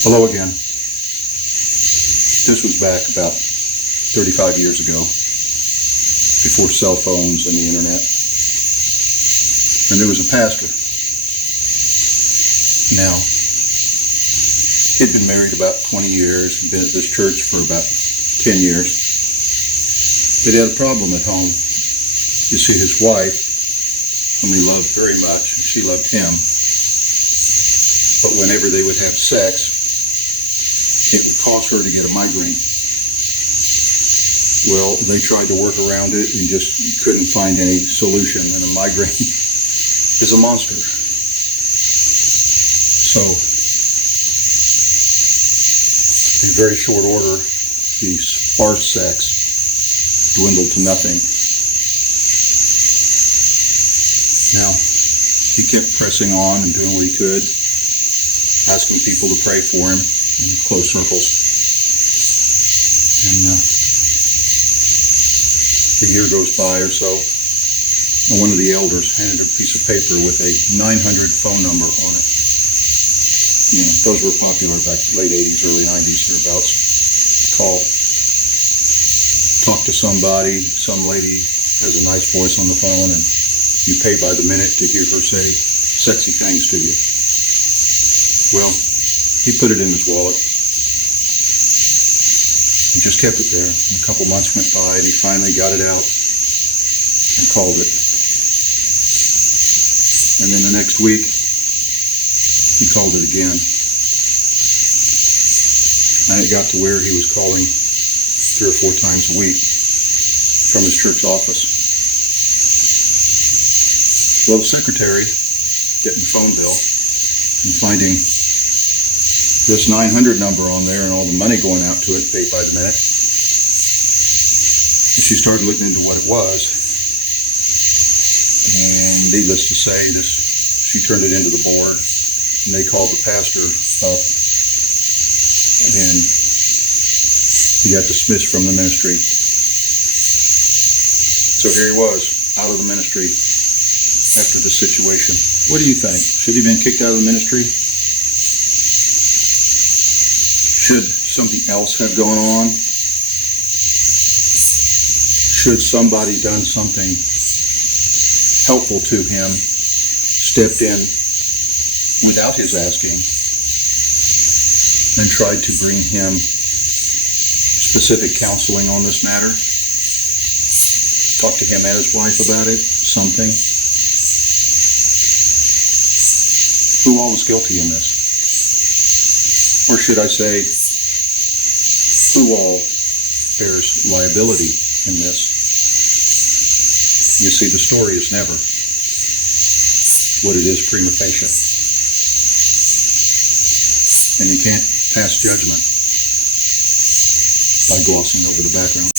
Hello again. This was back about 35 years ago, before cell phones and the internet. And there was a pastor. Now, he'd been married about 20 years, been at this church for about 10 years. But he had a problem at home. You see, his wife, whom he loved very much, she loved him. But whenever they would have sex, it would cause her to get a migraine. Well, they tried to work around it and just couldn't find any solution. And a migraine is a monster. So, in very short order, the sparse sex dwindled to nothing. Now, he kept pressing on and doing what he could, asking people to pray for him in close circles. And a year goes by or so, and one of the elders handed a piece of paper with a 900 phone number on it. You know, those were popular back late 80s, early 90s, thereabouts. Call, talk to somebody, some lady has a nice voice on the phone, and you pay by the minute to hear her say sexy things to you. Well, he put it in his wallet and just kept it there. And a couple months went by and he finally got it out and called it. And then the next week, he called it again. And it got to where he was calling 3 or 4 times a week from his church office. Well, the secretary, getting the phone bill and finding this 900 number on there and all the money going out to it, paid by the minute. She started looking into what it was, and needless to say, she turned it into the board, and they called the pastor up, and he got dismissed from the ministry. So here he was, out of the ministry after the situation. What do you think? Should he have been kicked out of the ministry? Should something else have gone on? Should somebody done something helpful to him, stepped in without his asking, and tried to bring him specific counseling on this matter? Talk to him and his wife about it? Something? Who all was guilty in this? Or should I say, who all bears liability in this? You see, the story is never what it is prima facie. And you can't pass judgment by glossing over the background.